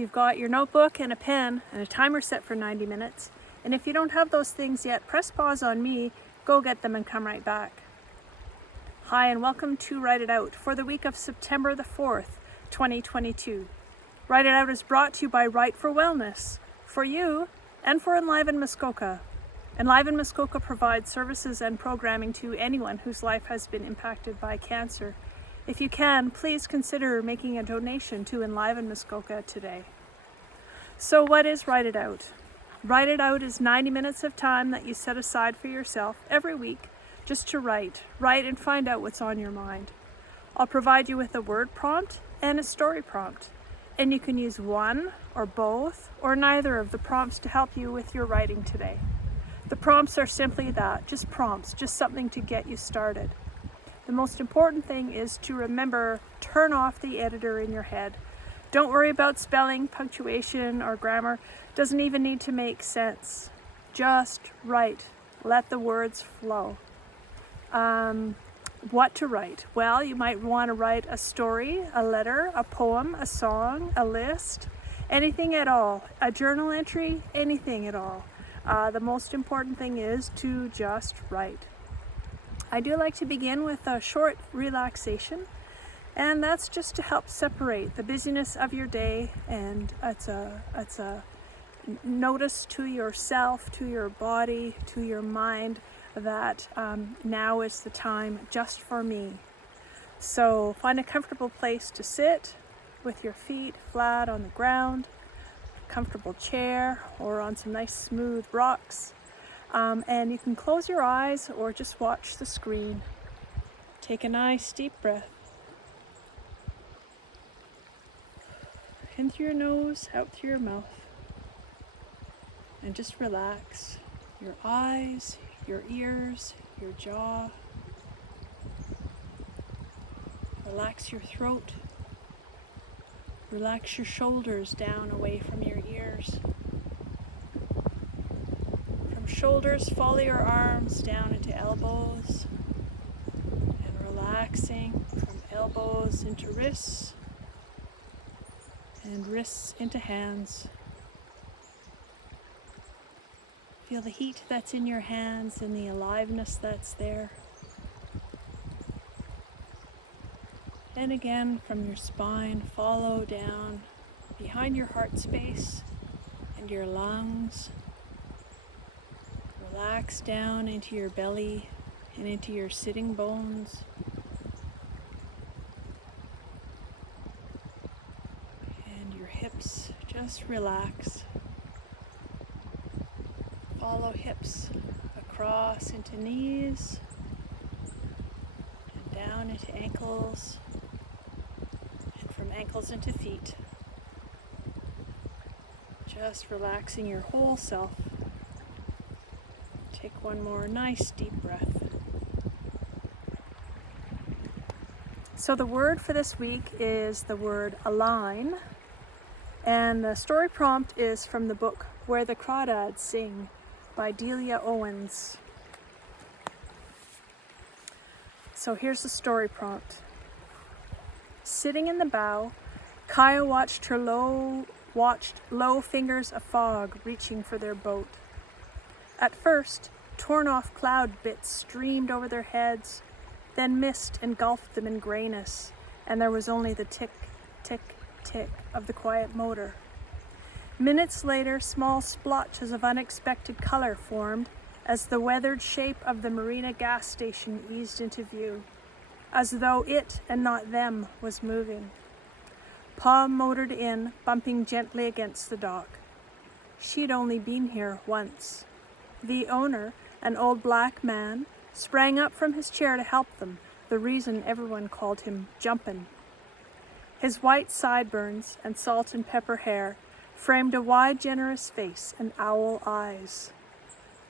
you've got your notebook and a pen and a timer set for 90 minutes. And if you don't have those things yet, press pause on me, go get them and come right back. Hi, and welcome to Write It Out for the week of September the 4th, 2022. Write It Out is brought to you by Write for Wellness, for you and for Enliven Muskoka. Enliven Muskoka provides services and programming to anyone whose life has been impacted by cancer. If you can, please consider making a donation to Enliven Muskoka today. So what is Write It Out? Write It Out is 90 minutes of time that you set aside for yourself every week just to write and find out what's on your mind. I'll provide you with a word prompt and a story prompt, and you can use one or both or neither of the prompts to help you with your writing today. The prompts are simply that, just prompts, just something to get you started. The most important thing is to remember, turn off the editor in your head. Don't worry about spelling, punctuation, or grammar. Doesn't even need to make sense. Just write. Let the words flow. What to write? Well, you might want to write a story, a letter, a poem, a song, a list, anything at all. A journal entry, anything at all. The most important thing is to just write. I do like to begin with a short relaxation, and that's just to help separate the busyness of your day, and it's a notice to yourself, to your body, to your mind that now is the time just for me. So find a comfortable place to sit with your feet flat on the ground, a comfortable chair or on some nice smooth rocks. And you can close your eyes or just watch the screen. Take a nice deep breath. In through your nose, out through your mouth. And just relax your eyes, your ears, your jaw. Relax your throat. Relax your shoulders down away from your ears. From shoulders, follow your arms down into elbows. And relaxing from elbows into wrists. And wrists into hands. Feel the heat that's in your hands and the aliveness that's there. And again, from your spine, follow down behind your heart space and your lungs. Relax down into your belly and into your sitting bones. And your hips, just relax. Follow hips across into knees and down into ankles and from ankles into feet. Just relaxing your whole self. Take one more nice deep breath. So the word for this week is the word align, and the story prompt is from the book Where the Crawdads Sing by Delia Owens. So here's the story prompt. Sitting in the bow, Kaya watched low fingers of fog reaching for their boat. At first, torn off cloud bits streamed over their heads, then mist engulfed them in grayness, and there was only the tick, tick, tick of the quiet motor. Minutes later, small splotches of unexpected color formed as the weathered shape of the Marina gas station eased into view, as though it and not them was moving. Pa motored in, bumping gently against the dock. She'd only been here once. The owner, an old black man, sprang up from his chair to help them, the reason everyone called him Jumpin'. His white sideburns and salt and pepper hair framed a wide, generous face and owl eyes.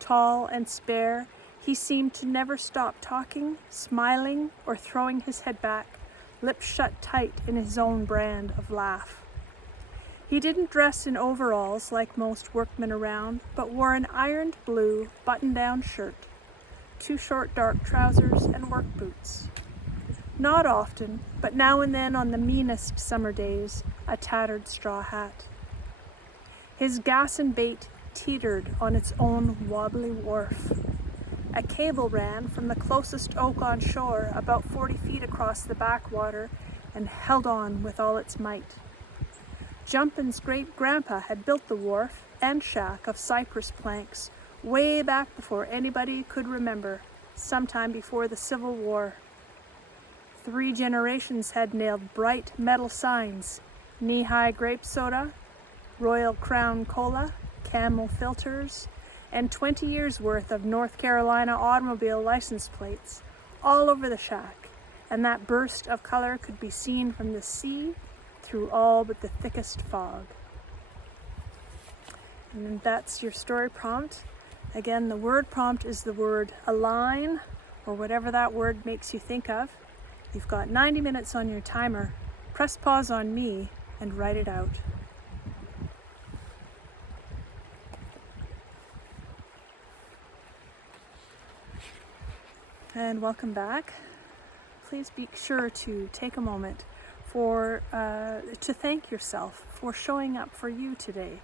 Tall and spare, he seemed to never stop talking, smiling, or throwing his head back, lips shut tight in his own brand of laugh. He didn't dress in overalls like most workmen around, but wore an ironed blue button-down shirt, 2 short dark trousers, and work boots. Not often, but now and then on the meanest summer days, a tattered straw hat. His gas and bait teetered on its own wobbly wharf. A cable ran from the closest oak on shore about 40 feet across the backwater and held on with all its might. Jumpin's great-grandpa had built the wharf and shack of cypress planks way back before anybody could remember, sometime before the Civil War. 3 generations had nailed bright metal signs, knee-high grape soda, Royal Crown Cola, Camel filters, and 20 years worth of North Carolina automobile license plates all over the shack, and that burst of color could be seen from the sea through all but the thickest fog. And that's your story prompt. Again, the word prompt is the word align, or whatever that word makes you think of. You've got 90 minutes on your timer. Press pause on me and write it out. And welcome back. Please be sure to take a moment to thank yourself for showing up for you today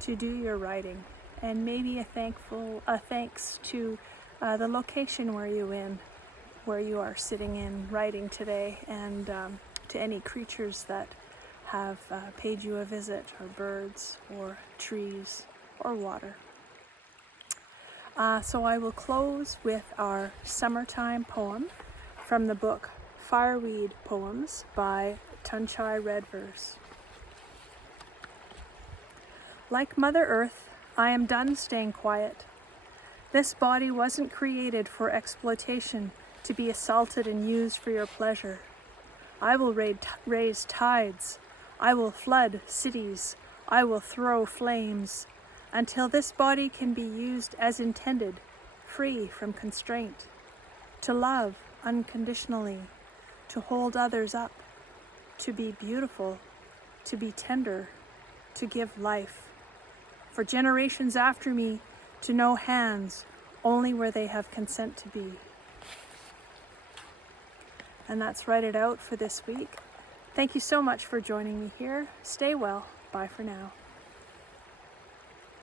to do your writing, and maybe a thanks to the location where you are sitting in writing today, and to any creatures that have paid you a visit, or birds, or trees, or water. So I will close with our summertime poem from the book Fireweed Poems by Tunchai Redverse. Like Mother Earth, I am done staying quiet. This body wasn't created for exploitation, to be assaulted and used for your pleasure. I will raise tides. I will flood cities. I will throw flames, until this body can be used as intended, free from constraint, to love unconditionally, to hold others up, to be beautiful, to be tender, to give life. For generations after me to know hands only where they have consent to be. And that's Write It Out for this week. Thank you so much for joining me here. Stay well. Bye for now.